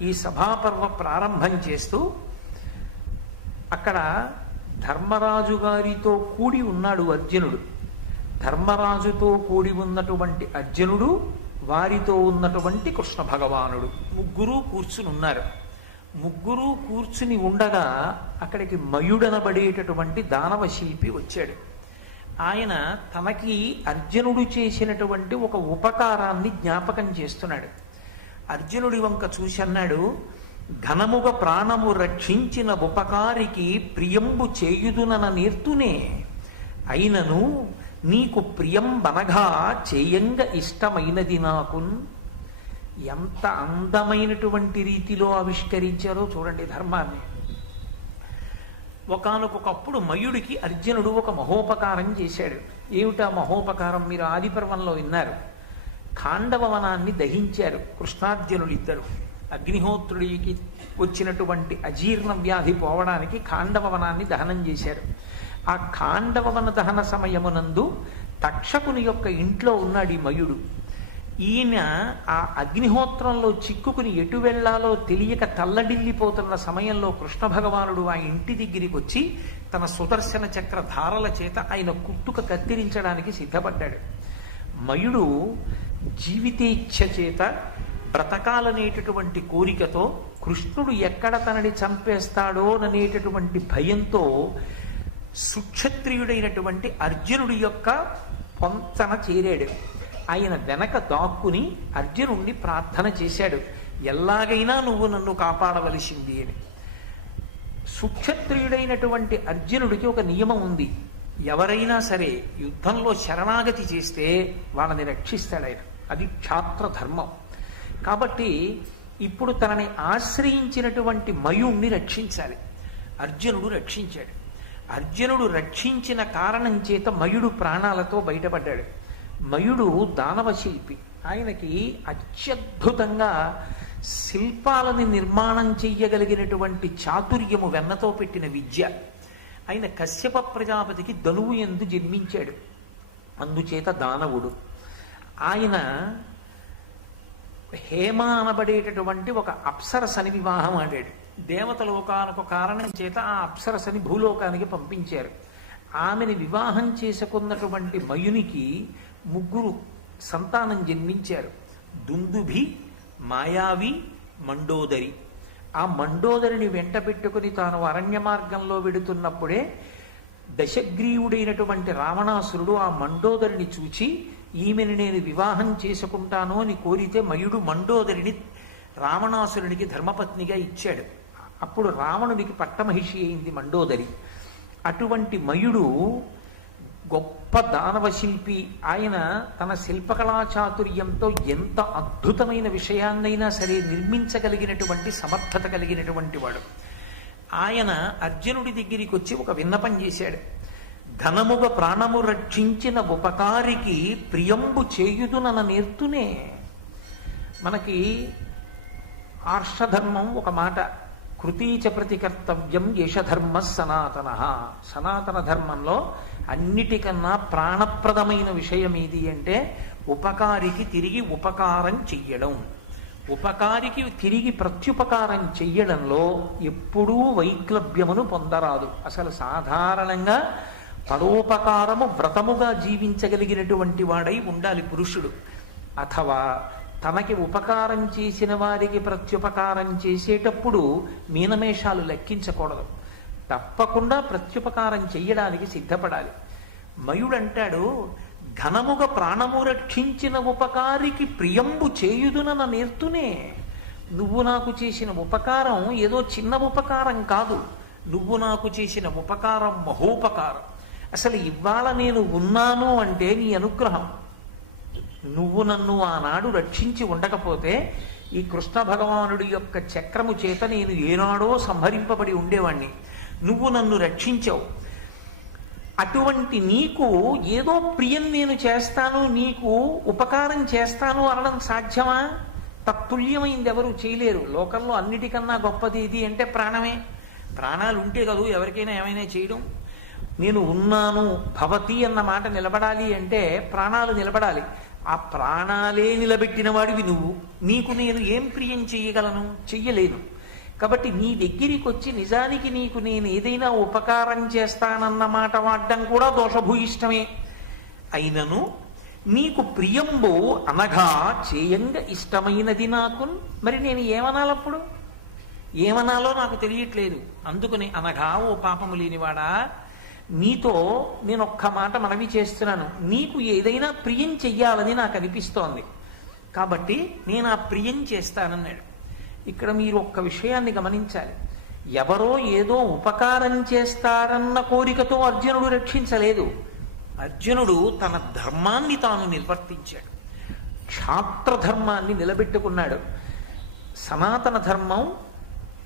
ఈ సభాపర్వ ప్రారంభం చేస్తూ అక్కడ ధర్మరాజు గారితో కూడి ఉన్నాడు అర్జునుడు. ధర్మరాజుతో కూడి ఉన్నటువంటి అర్జునుడు వారితో ఉన్నటువంటి కృష్ణ భగవానుడు. ముగ్గురు కూర్చుని ఉన్నారు. ముగ్గురు కూర్చుని ఉండగా అక్కడికి మయుడనబడేటటువంటి దానవ శిల్పి వచ్చాడు. ఆయన తనకి అర్జునుడు చేసినటువంటి ఒక ఉపకారాన్ని జ్ఞాపకం చేస్తున్నాడు. అర్జునుడి వంక చూసన్నాడు ఘనముగ ప్రాణము రక్షించిన ఉపకారికి ప్రియంబు చేయుదునన నేర్తునే. అయినను నీకు ప్రియం బనగా చేయంగ ఇష్టమైనది నాకు ఎంత అందమైనటువంటి రీతిలో ఆవిష్కరించారో చూడండి ధర్మాన్ని. ఒకనకొకప్పుడు మయుడికి అర్జునుడు ఒక మహోపకారం చేశాడు. ఏమిటా మహోపకారం? మీరు ఆదిపర్వంలో విన్నారు. ఖాండవ వనాన్ని దహించారు. కృష్ణార్జునులు ఇద్దరు అగ్నిహోత్రుడికి వచ్చినటువంటి అజీర్ణ వ్యాధి పోవడానికి ఖాండవ వనాన్ని దహనం చేశారు. ఆ ఖాండవవన దహన సమయమునందు తక్షకుని యొక్క ఇంట్లో ఉన్నాడు ఈ మయుడు. ఈయన ఆ అగ్నిహోత్రంలో చిక్కుకుని ఎటు వెళ్ళాలో తెలియక తల్లడిల్లిపోతున్న సమయంలో కృష్ణ భగవానుడు ఆ ఇంటి దగ్గరికి వచ్చి తన సుదర్శన చక్ర ధారల చేత ఆయన కుట్టుక కత్తిరించడానికి సిద్ధపడ్డాడు. మయుడు జీవితేచ్ఛ చేత బ్రతకాలనేటటువంటి కోరికతో కృష్ణుడు ఎక్కడ తనని చంపేస్తాడో అనేటటువంటి భయంతో సుక్షత్రియుడైనటువంటి అర్జునుడి యొక్క పొంతన చేరాడు. ఆయన వెనక దాక్కుని అర్జునుడిని ప్రార్థన చేశాడు. ఎలాగైనా నువ్వు నన్ను కాపాడవలసింది అని. సుక్షత్రియుడైనటువంటి అర్జునుడికి ఒక నియమం ఉంది. ఎవరైనా సరే యుద్ధంలో శరణాగతి చేస్తే వాళ్ళని రక్షిస్తాడు ఆయన. అది క్షాత్ర ధర్మం కాబట్టి ఇప్పుడు తనని ఆశ్రయించినటువంటి మయుణ్ణి రక్షించాలి. అర్జునుడు రక్షించాడు. అర్జునుడు రక్షించిన కారణం చేత మయుడు ప్రాణాలతో బయటపడ్డాడు. మయుడు దానవ శిల్పి. ఆయనకి అత్యద్భుతంగా శిల్పాలని నిర్మాణం చెయ్యగలిగినటువంటి చాతుర్యము వెన్నతో పెట్టిన విద్య. ఆయన కశ్యప ప్రజాపతికి ధనువు ఎందు జన్మించాడు. అందుచేత దానవుడు. ఆయన హేమ అనబడేటటువంటి ఒక అప్సరసని వివాహం ఆడాడు. దేవతలు కారణం చేత ఆ అప్సరసని భూలోకానికి పంపించారు. ఆమెని వివాహం చేసుకున్నటువంటి మయునికి ముగ్గురు సంతానం జన్మించారు. దుందుభి మాయావి మండోదరి. ఆ మండోదరిని వెంట పెట్టుకుని తాను అరణ్య మార్గంలో వెడుతున్నప్పుడే దశగ్రీవుడైనటువంటి రావణాసురుడు ఆ మండోదరిని చూచి ఈమెను నేను వివాహం చేసుకుంటాను అని కోరితే మయుడు మండోదరిని రావణాసురునికి ధర్మపత్నిగా ఇచ్చాడు. అప్పుడు రావణునికి పట్టమహిషి అయింది మండోదరి. అటువంటి మయుడు గొప్ప దానవ శిల్పి. ఆయన తన శిల్పకళా చాతుర్యంతో ఎంత అద్భుతమైన విషయాన్నైనా సరే నిర్మించగలిగినటువంటి సమర్థత కలిగినటువంటి వాడు. ఆయన అర్జునుడి దగ్గరికి వచ్చి ఒక విన్నపం చేశాడు. ధనముగ ప్రాణము రక్షించిన ఉపకారికి ప్రియంబు చేయుదునన నేర్తునే. మనకి ఆర్షధర్మం ఒక మాట కృతీచ ప్రతికర్తవ్యం యశధర్మ సనాతన. సనాతన ధర్మంలో అన్నిటికన్నా ప్రాణప్రదమైన విషయం ఏది అంటే ఉపకారికి తిరిగి ఉపకారం చెయ్యడం. ఉపకారికి తిరిగి ప్రత్యుపకారం చెయ్యడంలో ఎప్పుడూ వైక్లభ్యమును పొందరాదు. అసలు సాధారణంగా పరోపకారము వ్రతముగా జీవించగలిగినటువంటి వాడై ఉండాలి పురుషుడు. అథవా తనకి ఉపకారం చేసిన వారికి ప్రత్యుపకారం చేసేటప్పుడు మీనమేషాలు లెక్కించకూడదు. తప్పకుండా ప్రత్యుపకారం చెయ్యడానికి సిద్ధపడాలి. మయుడంటాడు ఘనముగ ప్రాణము రక్షించిన ఉపకారికి ప్రియంబు చేయుదునన నేర్తునే. నువ్వు నాకు చేసిన ఉపకారం ఏదో చిన్న ఉపకారం కాదు. నువ్వు నాకు చేసిన ఉపకారం మహోపకారం. అసలు ఇవాళ నేను ఉన్నాను అంటే నీ అనుగ్రహం. నువ్వు నన్ను ఆనాడు రక్షించి ఉండకపోతే ఈ కృష్ణ భగవానుడి యొక్క చక్రము చేత నేను ఏనాడో సంహరింపబడి ఉండేవాణ్ణి. నువ్వు నన్ను రక్షించావు. అటువంటి నీకు ఏదో ప్రియం నేను చేస్తాను నీకు ఉపకారం చేస్తాను అనడం సాధ్యమా? తత్తుల్యమైంది ఎవరు చేయలేరు. లోకంలో అన్నిటికన్నా గొప్పది ఇది అంటే ప్రాణమే. ప్రాణాలు ఉంటే కదూ ఎవరికైనా ఏమైనా చేయడం? నేను ఉన్నాను భవతి అన్న మాట నిలబడాలి అంటే ప్రాణాలు నిలబడాలి. ఆ ప్రాణాలే నిలబెట్టిన వాడివి నువ్వు. నీకు నేను ఏం ప్రియం చెయ్యగలను చెయ్యలేను. కాబట్టి నీ దగ్గరికి వచ్చి నిజానికి నీకు నేను ఏదైనా ఉపకారం చేస్తానన్న మాట వాడడం కూడా దోషభూయిష్టమే. అయినను నీకు ప్రియంబు అనగా చేయంగా ఇష్టమైనది నాకు. మరి నేను ఏమనాలప్పుడు? ఏమనాలో నాకు తెలియట్లేదు. అందుకని అనగా ఓ పాపము లేనివాడా నీతో నేను ఒక్క మాట మనవి చేస్తున్నాను. నీకు ఏదైనా ప్రియం చెయ్యాలని నాకు అనిపిస్తోంది. కాబట్టి నేను ఆ ప్రియం చేస్తానన్నాడు. ఇక్కడ మీరు ఒక్క విషయాన్ని గమనించాలి. ఎవరో ఏదో ఉపకారం చేస్తారన్న కోరికతో అర్జునుడు రక్షించలేదు. అర్జునుడు తన ధర్మాన్ని తాను నిర్వర్తించాడు. క్షాత్రధర్మాన్ని నిలబెట్టుకున్నాడు. సనాతన ధర్మం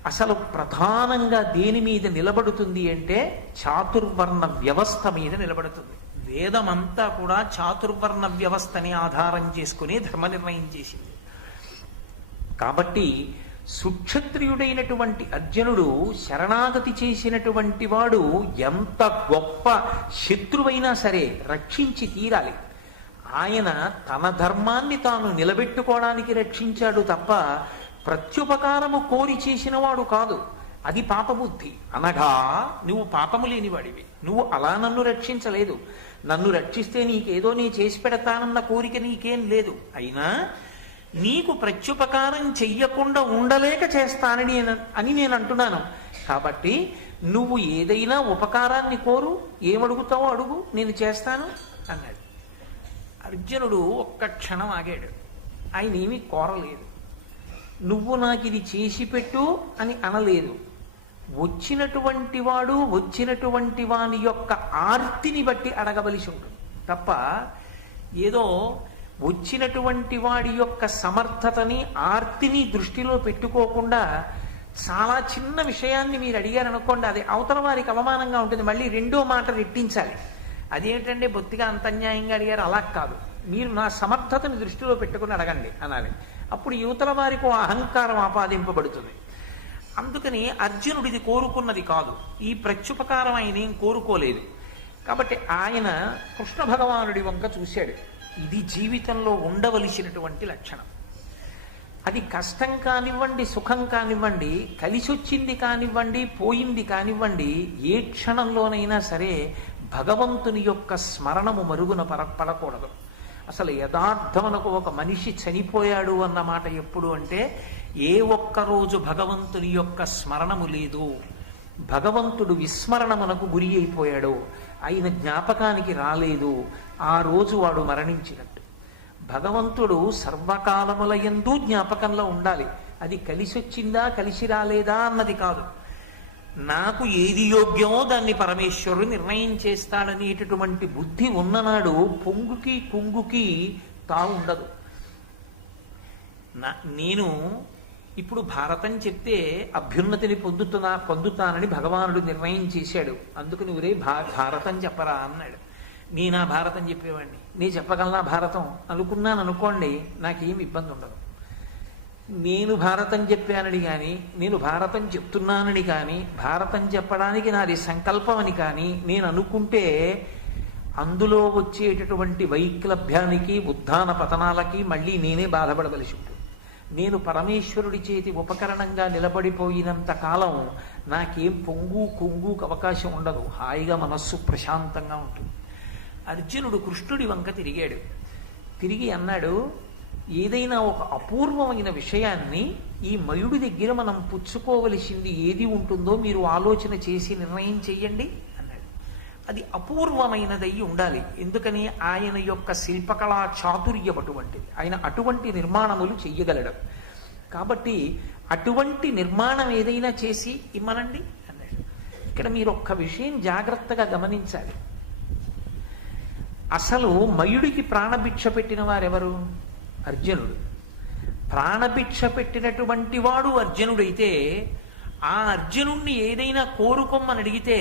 అసలు ప్రధానంగా దేని మీద నిలబడుతుంది అంటే చాతుర్వర్ణ వ్యవస్థ మీద నిలబడుతుంది. వేదమంతా కూడా చాతుర్వర్ణ వ్యవస్థని ఆధారం చేసుకుని ధర్మ నిర్ణయం చేసింది. కాబట్టి సుక్షత్రియుడైనటువంటి అర్జునుడు శరణాగతి చేసినటువంటి వాడు ఎంత గొప్ప శత్రువైనా సరే రక్షించి తీరాలి. ఆయన తన ధర్మాన్ని తాను నిలబెట్టుకోవడానికి రక్షించాడు తప్ప ప్రత్యుపకారము కోరి చేసిన వాడు కాదు. అది పాపబుద్ధి. అనగా నువ్వు పాపము లేనివాడివి. నువ్వు అలా నన్ను రక్షించలేదు. నన్ను రక్షిస్తే నీకేదో నీ చేసి పెడతానన్న కోరిక నీకేం లేదు. అయినా నీకు ప్రత్యుపకారం చెయ్యకుండా ఉండలేక చేస్తానని నేను- అని నేను అంటున్నాను. కాబట్టి నువ్వు ఏదైనా ఉపకారాన్ని కోరు ఏమడుగుతావో అడుగు నేను చేస్తాను అన్నాడు. అర్జునుడు ఒక్క క్షణం ఆగాడు. ఆయన ఏమీ కోరలేదు. నువ్వు నాకు ఇది చేసి పెట్టు అని అనలేదు. వచ్చినటువంటి వాడు వచ్చినటువంటి వాని యొక్క ఆర్తిని బట్టి అడగవలసి ఉంటుంది. తప్ప ఏదో వచ్చినటువంటి వాడి యొక్క సమర్థతని ఆర్తిని దృష్టిలో పెట్టుకోకుండా చాలా చిన్న విషయాన్ని మీరు అడిగారు అనుకోండి అది అవతల వారికి అవమానంగా ఉంటుంది. మళ్ళీ రెండో మాట రెట్టించాలి. అదేంటంటే బొత్తిగా అంత అన్యాయంగా అడిగారు అలా కాదు. మీరు నా సమర్థతని దృష్టిలో పెట్టుకుని అడగండి అనాలి. అప్పుడు యువతల వారికి ఓ అహంకారం ఆపాదింపబడుతుంది. అందుకని అర్జునుడిది కోరుకున్నది కాదు. ఈ ప్రత్యుపకారం ఆయన ఏం కోరుకోలేదు. కాబట్టి ఆయన కృష్ణ భగవానుడి వంక చూశాడు. ఇది జీవితంలో ఉండవలసినటువంటి లక్షణం. అది కష్టం కానివ్వండి సుఖం కానివ్వండి కలిసొచ్చింది కానివ్వండి పోయింది కానివ్వండి ఏ క్షణంలోనైనా సరే భగవంతుని యొక్క స్మరణము మరుగున పర పడకూడదు. అసలు యథార్థమునకు ఒక మనిషి చనిపోయాడు అన్న మాట ఎప్పుడు అంటే ఏ ఒక్క రోజు భగవంతుని యొక్క స్మరణము లేదు. భగవంతుడు విస్మరణమునకు గురి అయిపోయాడు. ఆయన జ్ఞాపకానికి రాలేదు. ఆ రోజు వాడు మరణించినట్టు. భగవంతుడు సర్వకాలముల ఎందు జ్ఞాపకంలో ఉండాలి. అది కలిసొచ్చిందా కలిసి రాలేదా అన్నది కాదు. నాకు ఏది యోగ్యమో దాన్ని పరమేశ్వరుడు నిర్ణయం చేస్తాడనేటటువంటి బుద్ధి ఉన్ననాడు పొంగుకి కుంగుకి తా ఉండదు నా నేను ఇప్పుడు భారతం చెప్తే అభ్యున్నతిని పొందుతున్నా పొందుతానని భగవానుడు నిర్ణయం చేశాడు. అందుకని ఒరే భా భారతం చెప్పరా అన్నాడు. నేనా భారతం చెప్పేవాడిని. నేను చెప్పగలనా భారతం? అనుకున్నాను అనుకోండి నాకేం ఇబ్బంది ఉండదు. నేను భారతం చెప్పానని కానీ నేను భారతం చెప్తున్నానని కానీ భారతం చెప్పడానికి నాది సంకల్పం అని కానీ నేను అనుకుంటే అందులో వచ్చేటటువంటి వైక్లభ్యానికి ఉత్థాన పతనాలకి మళ్ళీ నేనే బాధపడవలసి ఉంటుంది. నేను పరమేశ్వరుడి చేతి ఉపకరణంగా నిలబడిపోయినంత కాలం నాకేం పొంగు కొంగుకు అవకాశం ఉండదు. హాయిగా మనస్సు ప్రశాంతంగా ఉంటుంది. అర్జునుడు కృష్ణుడి వంక తిరిగాడు. తిరిగి అన్నాడు ఏదైనా ఒక అపూర్వమైన విషయాన్ని ఈ మయుడి దగ్గర మనం పుచ్చుకోవలసింది ఏది ఉంటుందో మీరు ఆలోచన చేసి నిర్ణయం చెయ్యండి. అది అపూర్వమైనదై ఉండాలి. ఎందుకని? ఆయన యొక్క శిల్పకళా చాతుర్యం అటువంటిది. ఆయన అటువంటి నిర్మాణములు చెయ్యగలడు. కాబట్టి అటువంటి నిర్మాణం ఏదైనా చేసి ఇమ్మనండి అన్నాడు. ఇక్కడ మీరు ఒక్క విషయం జాగ్రత్తగా గమనించాలి. అసలు మయుడికి ప్రాణభిక్ష పెట్టిన వారెవరు? అర్జునుడు. ప్రాణభిక్ష పెట్టినటువంటి వాడు అర్జునుడైతే ఆ అర్జునుణ్ణి ఏదైనా కోరుకోమని అడిగితే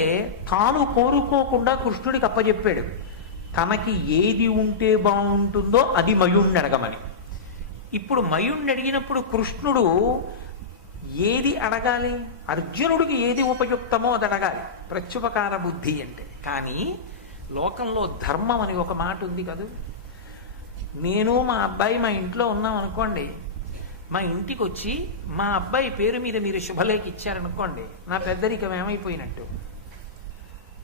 తాను కోరుకోకుండా కృష్ణుడికి అప్పచెప్పాడు తనకి ఏది ఉంటే బాగుంటుందో అది మయుణ్ణి అడగమని. ఇప్పుడు మయుణ్ణి అడిగినప్పుడు కృష్ణుడు ఏది అడగాలి? అర్జునుడికి ఏది ఉపయుక్తమో అది అడగాలి. ప్రత్యుపకార బుద్ధి అంటే. కానీ లోకంలో ధర్మం అని ఒక మాట ఉంది కదా? నేను మా అబ్బాయి మా ఇంట్లో ఉన్నాం అనుకోండి మా ఇంటికి వచ్చి మా అబ్బాయి పేరు మీద మీరు శుభలేఖ ఇచ్చారనుకోండి నా పెద్దరికం ఏమైపోయినట్టు.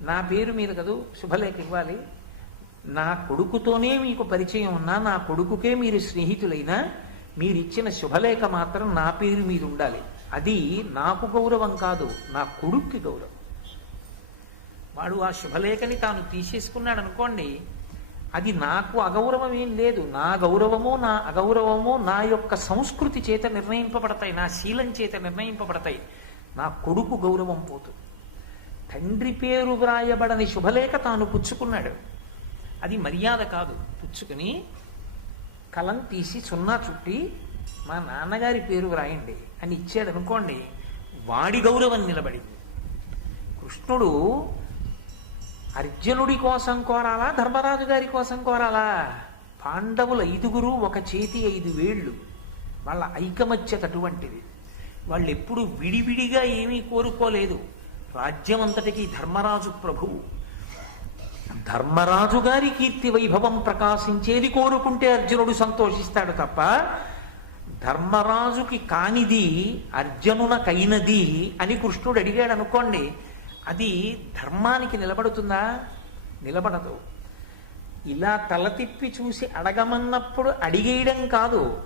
నా పేరు మీద కదూ శుభలేఖ ఇవ్వాలి నా కొడుకుతోనే మీకు పరిచయం ఉన్నా నా కొడుకుకే మీరు స్నేహితులైనా మీరిచ్చిన శుభలేఖ మాత్రం నా పేరు మీద ఉండాలి. అది నాకు గౌరవం కాదు నా కొడుక్కి గౌరవం. వాడు ఆ శుభలేఖని తాను తీసేసుకున్నాడు అనుకోండి అది నాకు అగౌరవం ఏం లేదు. నా గౌరవము నా అగౌరవము నా యొక్క సంస్కృతి చేత నిర్ణయింపబడతాయి. నా శీలం చేత నిర్ణయింపబడతాయి. నా కొడుకు గౌరవం పోతుంది తండ్రి పేరు వ్రాయబడని శుభలేఖ తాను పుచ్చుకున్నాడు. అది మర్యాద కాదు. పుచ్చుకుని కలం తీసి సున్నా చుట్టి మా నాన్నగారి పేరు వ్రాయండి అని ఇచ్చాడు అనుకోండి వాడి గౌరవం నిలబడింది. కృష్ణుడు అర్జునుడి కోసం కోరాలా? ధర్మరాజు గారి కోసం కోరాలా? పాండవుల ఐదుగురు ఒక చేతి ఐదు వేళ్ళు. వాళ్ళ ఐకమత్యత అటువంటిది. వాళ్ళు ఎప్పుడు విడివిడిగా ఏమీ కోరుకోలేదు. రాజ్యం అంతటికీ ధర్మరాజు ప్రభువు. ధర్మరాజు గారి కీర్తి వైభవం ప్రకాశించేది కోరుకుంటే అర్జునుడు సంతోషిస్తాడు తప్ప ధర్మరాజుకి కానిది అర్జునునకైనది అని కృష్ణుడు అడిగాడు అనుకోండి అది ధర్మానికి నిలబడుతుందా? నిలబడదు. ఇలా తల తిప్పి చూసి అడగమన్నప్పుడు అడిగేయడం కాదు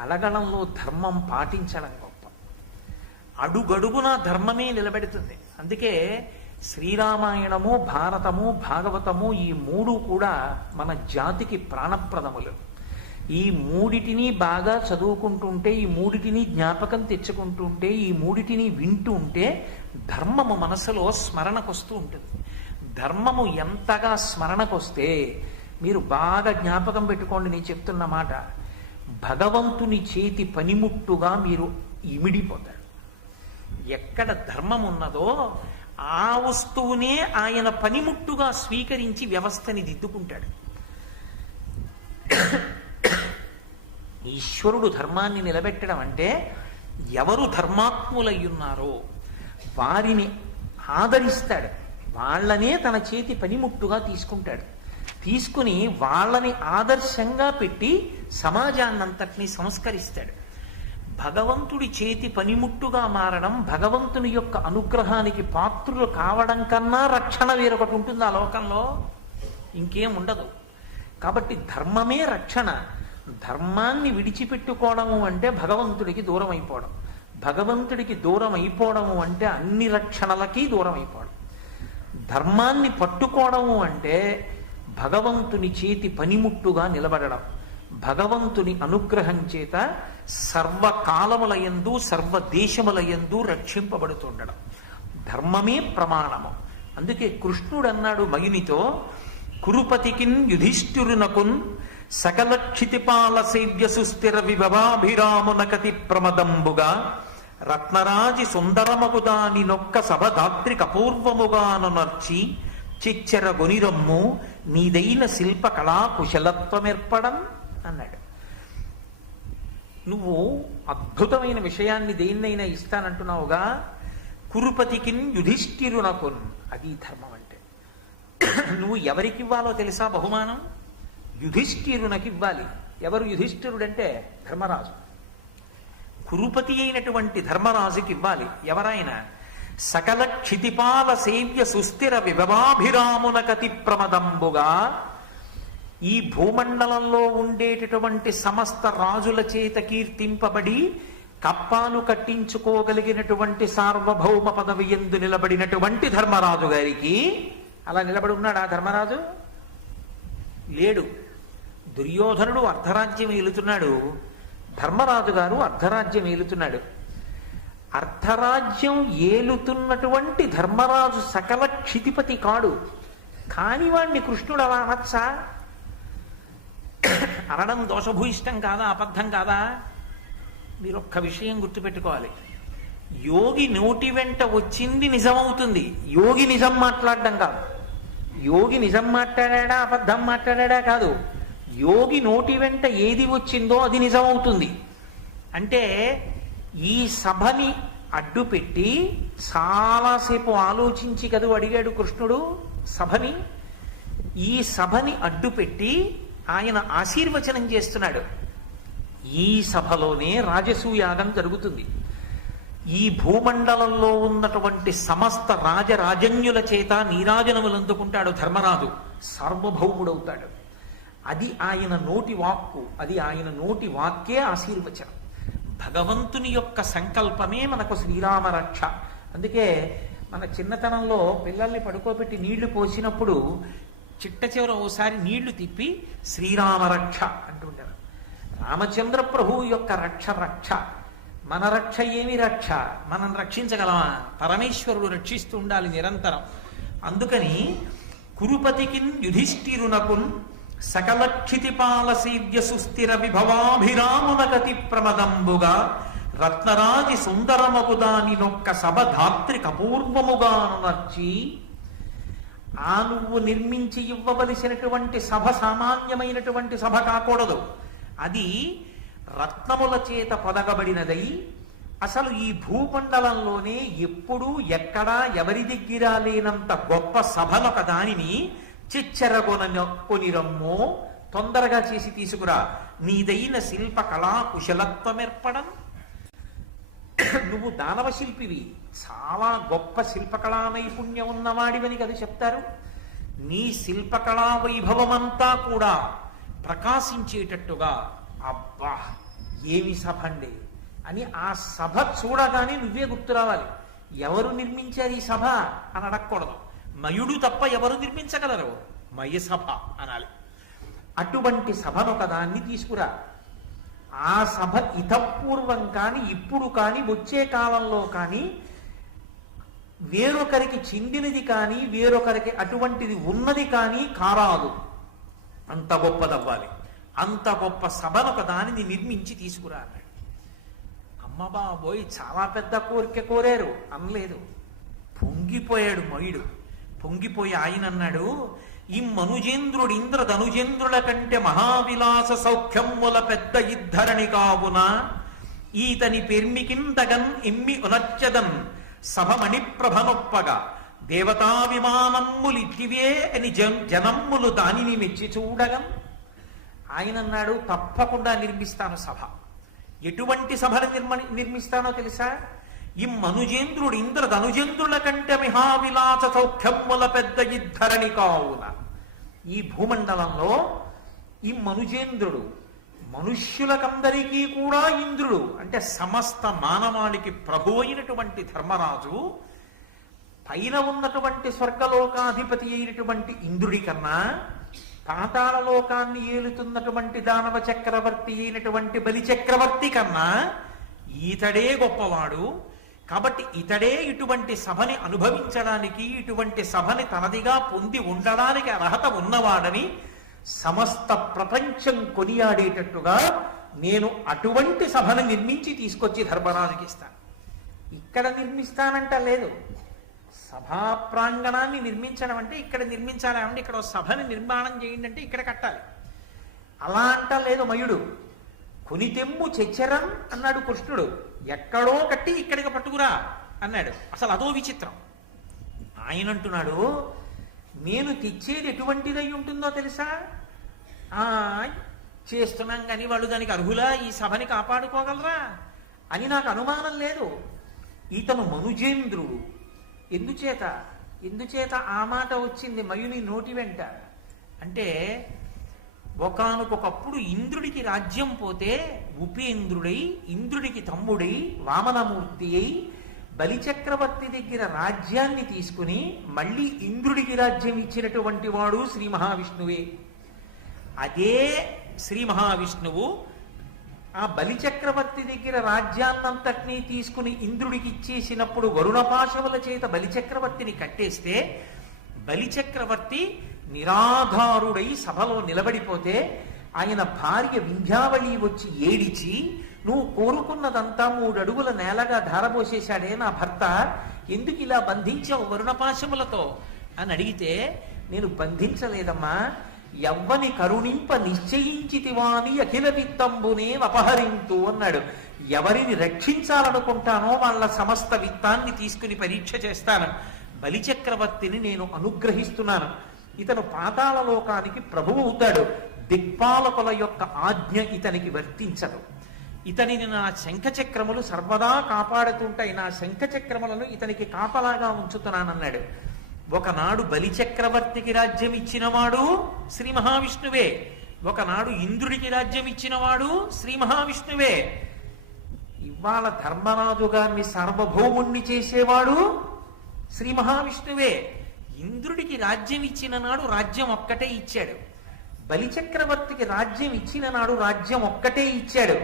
అడగడంలో ధర్మం పాటించడం గొప్ప. అడుగడుగున ధర్మమే నిలబెడుతుంది. అందుకే శ్రీరామాయణము భారతము భాగవతము ఈ మూడు కూడా మన జాతికి ప్రాణప్రదములు. ఈ మూడిటిని బాగా చదువుకుంటుంటే ఈ మూడిటిని జ్ఞాపకం తెచ్చుకుంటుంటే ఈ మూడిటిని వింటూ ఉంటే ధర్మము మనసులో స్మరణకొస్తూ ఉంటుంది. ధర్మము ఎంతగా స్మరణకొస్తే మీరు బాగా జ్ఞాపకం పెట్టుకోండి నేను చెప్తున్న మాట. భగవంతుని చేతి పనిముట్టుగా మీరు ఇమిడిపోతారు. ఎక్కడ ధర్మం ఉన్నదో ఆ వస్తువునే ఆయన పనిముట్టుగా స్వీకరించి వ్యవస్థని దిద్దుకుంటాడు. ఈశ్వరుడు ధర్మాన్ని నిలబెట్టడం అంటే ఎవరు ధర్మాత్ములై ఉన్నారో వారిని ఆదరిస్తాడు. వాళ్ళనే తన చేతి పనిముట్టుగా తీసుకుంటాడు. తీసుకుని వాళ్ళని ఆదర్శంగా పెట్టి సమాజాన్నంతటినీ సంస్కరిస్తాడు. భగవంతుడి చేతి పనిముట్టుగా మారడం భగవంతుని యొక్క అనుగ్రహానికి పాత్రులు కావడం కన్నా రక్షణ వేరొకటి ఉంటుంది ఆ లోకంలో. ఇంకేం ఉండదు. కాబట్టి ధర్మమే రక్షణ. ధర్మాన్ని విడిచిపెట్టుకోవడము అంటే భగవంతుడికి దూరం అయిపోవడం భగవంతుడికి దూరం అయిపోవడము అంటే అన్ని రక్షణలకి దూరం అయిపోవడం ధర్మాన్ని పట్టుకోవడము అంటే భగవంతుని చేతి పనిముట్టుగా నిలబడడం. భగవంతుని అనుగ్రహం చేత సర్వకాలములయందు సర్వదేశములయందు రక్షింపబడుతుండడం. ధర్మమే ప్రమాణము. అందుకే కృష్ణుడు అన్నాడు మయునితో కురుపతికిన్ యుధిష్ఠిరునకున్ సకల క్షితిపాల సేవ్య సుస్థిర విభవాభిరామునకతి ప్రమదంబుగా రత్నరాజి సుందరమగు దాని నొక్క సభదాత్రి కపూర్వముగానర్చి చిచ్చెర గొనిరమ్ము నీదైన శిల్ప కళా కుశలత్వమేర్పడం అన్నాడు. నువ్వు అద్భుతమైన విషయాన్ని దేన్నైనా ఇస్తానంటున్నావుగా? కురుపతికిన్ యుధిష్ఠిరునకున్ అది ధర్మం అంటే నువ్వు ఎవరికి ఇవ్వాలో తెలుసా బహుమానం? యుధిష్ఠిరునకి ఇవ్వాలి ఎవరు యుధిష్ఠిరుడంటే ధర్మరాజు. కురుపతి అయినటువంటి ధర్మరాజుకి ఇవ్వాలి ఎవరైనా సకల క్షితిపాల సేవ్య సుస్థిర విభవాభిరామునకతి ప్రమదంబుగా ఈ భూమండలంలో ఉండేటటువంటి సమస్త రాజుల చేత కీర్తింపబడి కప్పాలు కట్టించుకోగలిగినటువంటి సార్వభౌమ పదవి ఎందు నిలబడినటువంటి ధర్మరాజు గారికి అలా నిలబడి ఉన్నాడు ఆ ధర్మరాజు? లేడు. దుర్యోధనుడు అర్ధరాజ్యం ఏలుతున్నాడు ధర్మరాజు గారు అర్ధరాజ్యం ఏలుతున్నాడు. అర్ధరాజ్యం ఏలుతున్నటువంటి ధర్మరాజు సకల క్షితిపతి కాడు. కాని వాణ్ణి కృష్ణుడు అలా అనొచ్చా? అనడం దోషభూయిష్టం కాదా అబద్ధం కాదా? మీరు ఒక్క విషయం గుర్తుపెట్టుకోవాలి. యోగి నోటి వెంట వచ్చింది నిజమవుతుంది. యోగి నిజం మాట్లాడడం కాదు. యోగి నిజం మాట్లాడా అబద్ధం మాట్లాడా కాదు. యోగి నోటి వెంట ఏది వచ్చిందో అది నిజమవుతుంది. అంటే ఈ సభని అడ్డుపెట్టి చాలాసేపు ఆలోచించి కదూ అడిగాడు కృష్ణుడు సభని. ఈ సభని అడ్డుపెట్టి ఆయన ఆశీర్వచనం చేస్తున్నాడు. ఈ సభలోనే రాజసూయాగం జరుగుతుంది. ఈ భూమండలంలో ఉన్నటువంటి సమస్త రాజరాజన్యుల చేత నీరాజనములు అందుకుంటాడు ధర్మరాజు. సార్వభౌముడవుతాడు. అది ఆయన నోటి వాక్కు అది ఆయన నోటి వాక్కే ఆశీర్వచనం. భగవంతుని యొక్క సంకల్పమే మనకు శ్రీరామ రక్ష. అందుకే మన చిన్నతనంలో పిల్లల్ని పడుకోబెట్టి నీళ్ళు పోసినప్పుడు చిట్ట చివర ఓసారి నీళ్ళు తిప్పి శ్రీరామరక్ష అంటుంటారు రామచంద్ర ప్రభు యొక్క రక్ష రక్ష. మన రక్ష ఏమి రక్ష? మనం రక్షించగలమా? పరమేశ్వరుడు రక్షిస్తూ ఉండాలి నిరంతరం. అందుకని కురుపతికిన్ యుధిష్ఠిరునకున్ సకల క్షితిపాల సీద్య సుస్థిర విభవాభిరామునకతి ప్రమదంబుగా రత్నరాజి సుందరమగు దాని నొక్క సభ ధాత్రి నర్చి ఆ నువ్వు నిర్మించి ఇవ్వవలసినటువంటి సభ సామాన్యమైనటువంటి సభ కాకూడదు. అది రత్నముల చేత పొదగబడినదై అసలు ఈ భూమండలంలోనే ఎప్పుడూ ఎక్కడా ఎవరి దగ్గర లేనంత గొప్ప సభనొక దానిని చిచ్చెరగొన కొనిరమ్మో తొందరగా చేసి తీసుకురా. నీదైన శిల్ప కళా కుశలత్వమేర్పడం. నువ్వు దానవ శిల్పివి. చాలా గొప్ప శిల్పకళా నైపుణ్యం ఉన్నవాడివని కదా చెప్తారు. నీ శిల్పకళా వైభవమంతా కూడా ప్రకాశించేటట్టుగా అబ్బా ఏమి సభ అండి? అని ఆ సభ చూడగానే నువ్వే గుర్తు రావాలి. ఎవరు నిర్మించారు ఈ సభ? అని అడగకూడదు. మయుడు తప్ప ఎవరు నిర్మించగలరు? మయ సభ అనాలి. అటువంటి సభను ఒకదాన్ని తీసుకురా. ఆ సభ ఇతపూర్వం కానీ ఇప్పుడు కానీ వచ్చే కాలంలో కానీ వేరొకరికి చెందినది కానీ వేరొకరికి అటువంటిది ఉన్నది కానీ కారాదు. అంత గొప్పదవ్వాలి. అంత గొప్ప సభను ఒక దానిని నిర్మించి తీసుకురా అన్నాడు. అమ్మ బాబోయ్ చాలా పెద్ద కోరిక కోరారు. అనలేదు. పొంగిపోయాడు మయుడు. పొంగిపోయి ఆయన అన్నాడు ఈ మనుజేంద్రుడు ఇంద్ర ధనుజేంద్రుల కంటే మహావిలాస సౌఖ్యముల పెద్ద ఇద్దరని కావున ఈతని పెర్మికింతగన్ ఇమ్మి ఉనచ్చదన్ సభమణి ప్రభనొప్పగా. దేవతా విమానమ్ములిట్టివే అని జన్ జనమ్ములు దానిని మెచ్చి చూడగం ఆయన అన్నాడు తప్పకుండా నిర్మిస్తాను సభ. ఎటువంటి సభను నిర్మ నిర్మిస్తానో తెలుసా? ఈ మనుజేంద్రుడు ఇంద్ర ధనుజేంద్రుల కంటే మిహావిలాస సౌఖ్యముల పెద్ద ఇద్దరని కావున. ఈ భూమండలంలో ఈ మనుజేంద్రుడు మనుష్యులకందరికీ కూడా ఇంద్రుడు అంటే సమస్త మానవాళికి ప్రభు అయినటువంటి ధర్మరాజు పైన ఉన్నటువంటి స్వర్గలోకాధిపతి అయినటువంటి ఇంద్రుడి కన్నా పాతాళ లోకాన్ని ఏలుతున్నటువంటి దానవ చక్రవర్తి అయినటువంటి బలి చక్రవర్తి కన్నా ఈతడే గొప్పవాడు. కాబట్టి ఇతడే ఇటువంటి సభని అనుభవించడానికి ఇటువంటి సభని తనదిగా పొంది ఉండడానికి అర్హత ఉన్నవాడని సమస్త ప్రపంచం కొనియాడేటట్టుగా నేను అటువంటి సభను నిర్మించి తీసుకొచ్చి ధర్మరాజుకి ఇస్తాను. ఇక్కడ నిర్మిస్తానంట లేదు. సభా ప్రాంగణాన్ని నిర్మించడం అంటే ఇక్కడ నిర్మించాలి అంటే ఇక్కడ సభని నిర్మాణం చేయండి అంటే ఇక్కడ కట్టాలి. అలా అంట లేదు మయుడు. కొనితెమ్ము చెచ్చరం అన్నాడు కృష్ణుడు. ఎక్కడో కట్టి ఇక్కడికి పట్టుకురా అన్నాడు. అసలు అదో విచిత్రం. ఆయన అంటున్నాడు నేను తెచ్చేది ఎటువంటిదై ఉంటుందో తెలుసా? చేస్తున్నాం కానీ వాళ్ళు దానికి అర్హులా? ఈ సభని కాపాడుకోగలరా? అని నాకు అనుమానం లేదు. ఇతను మనుజేంద్రుడు. ఎందుచేత? ఎందుచేత ఆ మాట వచ్చింది మయుని నోటి వెంట? అంటే ఒకనకొకప్పుడు ఇంద్రుడికి రాజ్యం పోతే ఉపేంద్రుడై ఇంద్రుడికి తమ్ముడై వామనమూర్తి అయి బలిచక్రవర్తి దగ్గర రాజ్యాన్ని తీసుకుని మళ్ళీ ఇంద్రుడికి రాజ్యం ఇచ్చినటువంటి వాడు శ్రీ మహావిష్ణువే. అదే శ్రీ మహావిష్ణువు ఆ బలిచక్రవర్తి దగ్గర రాజ్యాన్నంతటినీ తీసుకుని ఇంద్రుడికి ఇచ్చేసినప్పుడు వరుణపాశవుల చేత బలిచక్రవర్తిని కట్టేస్తే బలిచక్రవర్తి నిరాధారుడై సభలో నిలబడిపోతే ఆయన భార్య వింధ్యావళి వచ్చి ఏడిచి నువ్వు కోరుకున్నదంతా మూడు అడుగుల నేలగా ధారపోసేశాడే నా భర్త ఎందుకు ఇలా బంధించావు వరుణపాశములతో? అని అడిగితే నేను బంధించలేదమ్మా ఎవ్వని కరుణింప నిశ్చయించితివాని అఖిల విత్తంబునే అపహరింతు అన్నాడు. ఎవరిని రక్షించాలనుకుంటానో వాళ్ళ సమస్త విత్తాన్ని తీసుకుని పరీక్ష చేస్తాను. బలిచక్రవర్తిని నేను అనుగ్రహిస్తున్నాను. ఇతను పాతాళ లోకానికి ప్రభువు అవుతాడు. దిక్పాలకుల యొక్క ఆజ్ఞ ఇతనికి వర్తించదు. ఇతనిని నా శంఖచక్రములు సర్వదా కాపాడుతుంటాయి. నా శంఖచక్రములను ఇతనికి కాపలాగా ఉంచుతున్నానన్నాడు. ఒకనాడు బలిచక్రవర్తికి రాజ్యం ఇచ్చినవాడు శ్రీ మహావిష్ణువే. ఒకనాడు ఇంద్రుడికి రాజ్యం ఇచ్చినవాడు శ్రీ మహావిష్ణువే. ఇవాళ ధర్మరాజు గారిని సార్వభౌముణ్ణి చేసేవాడు శ్రీ మహావిష్ణువే. ఇంద్రుడికి రాజ్యం ఇచ్చిన నాడు రాజ్యం ఒక్కటే ఇచ్చాడు. బలిచక్రవర్తికి రాజ్యం ఇచ్చిన నాడు రాజ్యం ఒక్కటే ఇచ్చాడు.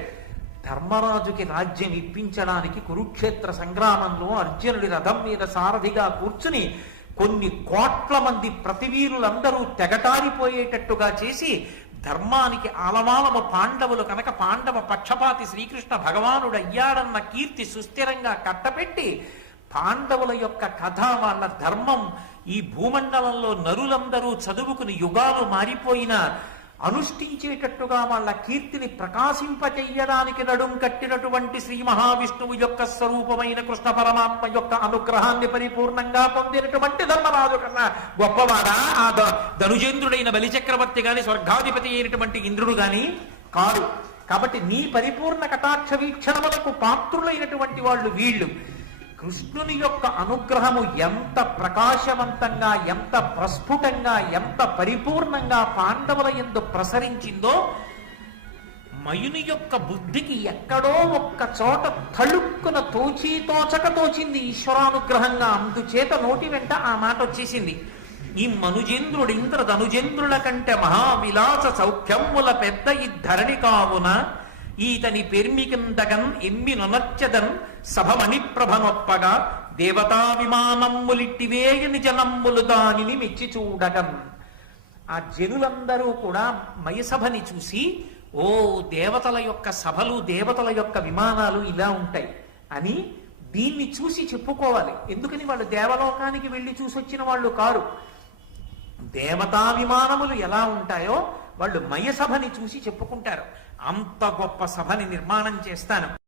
ధర్మరాజుకి రాజ్యం ఇప్పించడానికి కురుక్షేత్ర సంగ్రామంలో అర్జునుడి రథం మీద సారథిగా కూర్చుని కొన్ని కోట్ల మంది ప్రతివీరులందరూ తెగటారిపోయేటట్టుగా చేసి ధర్మానికి ఆలమాలము పాండవులు కనుక పాండవ పక్షపాతి శ్రీకృష్ణ భగవానుడు అయ్యాడన్న కీర్తి సుస్థిరంగా కట్టపెట్టి పాండవుల యొక్క కథ వాళ్ళ ధర్మం ఈ భూమండలంలో నరులందరూ చదువుకుని యుగాలు మారిపోయిన అనుష్ఠించేటట్టుగా వాళ్ళ కీర్తిని ప్రకాశింపచెయ్యడానికి నడుం కట్టినటువంటి శ్రీ మహావిష్ణువు యొక్క స్వరూపమైన కృష్ణ పరమాత్మ యొక్క అనుగ్రహాన్ని పరిపూర్ణంగా పొందినటువంటి ధర్మరాజు కన్నా గొప్పవాడా? ఆ ద- ధనుజేంద్రుడైన బలిచక్రవర్తి గాని స్వర్గాధిపతి అయినటువంటి ఇంద్రుడు గాని కాదు. కాబట్టి నీ పరిపూర్ణ కటాక్ష వీక్షణములకు పాత్రులైనటువంటి వాళ్ళు వీళ్ళు. కృష్ణుని యొక్క అనుగ్రహము ఎంత ప్రకాశవంతంగా ఎంత ప్రస్ఫుటంగా ఎంత పరిపూర్ణంగా పాండవుల ఎందు ప్రసరించిందో మయుని యొక్క బుద్ధికి ఎక్కడో ఒక్క చోట తళుక్కున తోచి తోచక తోచింది ఈశ్వరానుగ్రహంగా. అందుచేత నోటి వెంట ఆ మాట వచ్చేసింది. ఈ మనుజేంద్రుడు ఇంద్ర ధనుజేంద్రుల కంటే మహావిలాస సౌఖ్యముల పెద్ద ఈ ధరణి కావున ఈతని పెర్మికిందగన్ ఎమ్మి నొనర్చదన్ సభమణి ప్రభనొప్పగా దేవతా విమానమ్ములిట్టివేయని జనమ్ములు దానిని మెచ్చి చూడగన్ ఆ జనులందరూ కూడా మయసభని చూసి ఓ దేవతల యొక్క సభలు దేవతల యొక్క విమానాలు ఇలా ఉంటాయి అని దీన్ని చూసి చెప్పుకోవాలి. ఎందుకని వాళ్ళు దేవలోకానికి వెళ్ళి చూసొచ్చిన వాళ్ళు కారు? దేవతా విమానములు ఎలా ఉంటాయో వాళ్ళు మయసభని చూసి చెప్పుకుంటారు. అంత గొప్ప సభని నిర్మాణం చేస్తాను.